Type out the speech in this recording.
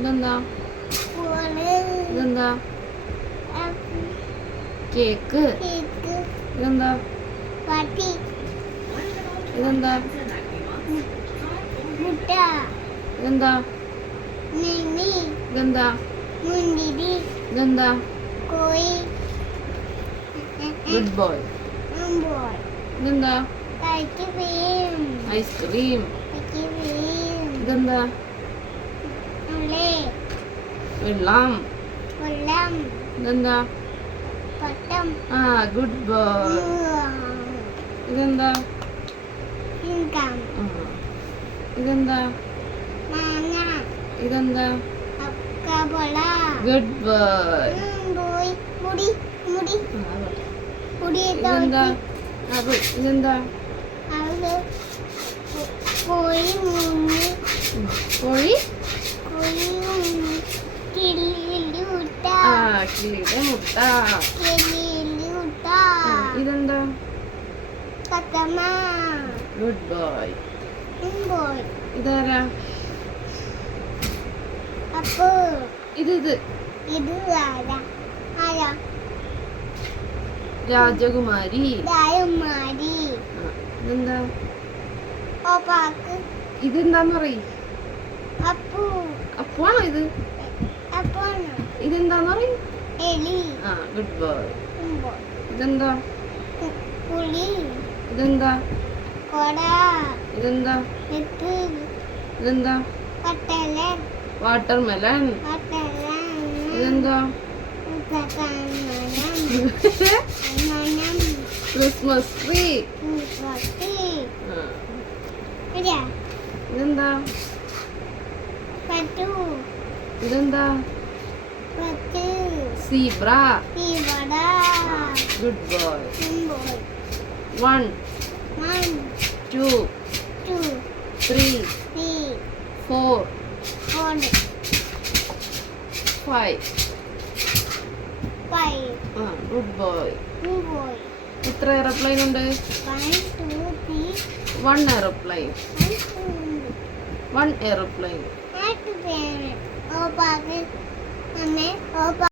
ഇതെന്താ? ഇതെന്താ? കേക്ക്. ഇതെന്താ? ഇതെന്താ? ഇതെന്താ? ഇതെന്താ? ഇതെന്താ? Good boy. ഇതെന്താ? ഐസ്ക്രീം. ഇതെന്താ? വെള്ളം. ഇതെന്താ? ആ, ഗുഡ് ബോയ്. ഇതെന്താ? ഇതെന്താ? ഇതെന്താ? Good boy. ഇതെന്താ? ഇതെന്താ? കോഴി. ആ, കിളിയുടെ മുട്ട. ഇതെന്താ? Good boy. ഇതാരാ? ഇത് രാജകുമാരി. ഇതെന്താ? ഇതെന്താന്ന് പറയും? അപ്പുവാണോ ഇത്? ഇതെന്താന്ന് പറയും? ആ, ഗുഡ് ബോയ്. ഇതെന്താ? ഇതെന്താ? ഇതെന്താ? ഇതെന്താ? വാട്ടർമെലൺ. ഇതെന്താ? Christmas tree. ഇതെന്താ? ഇതെന്താ? Zebra. Good boy. 1 2 3 4 5. Good boy. എത്ര എയർപ്ലെയിൻ ഉണ്ട്? 1 എയർപ്ലെയിൻ. 1 എയർപ്ലെയിൻ.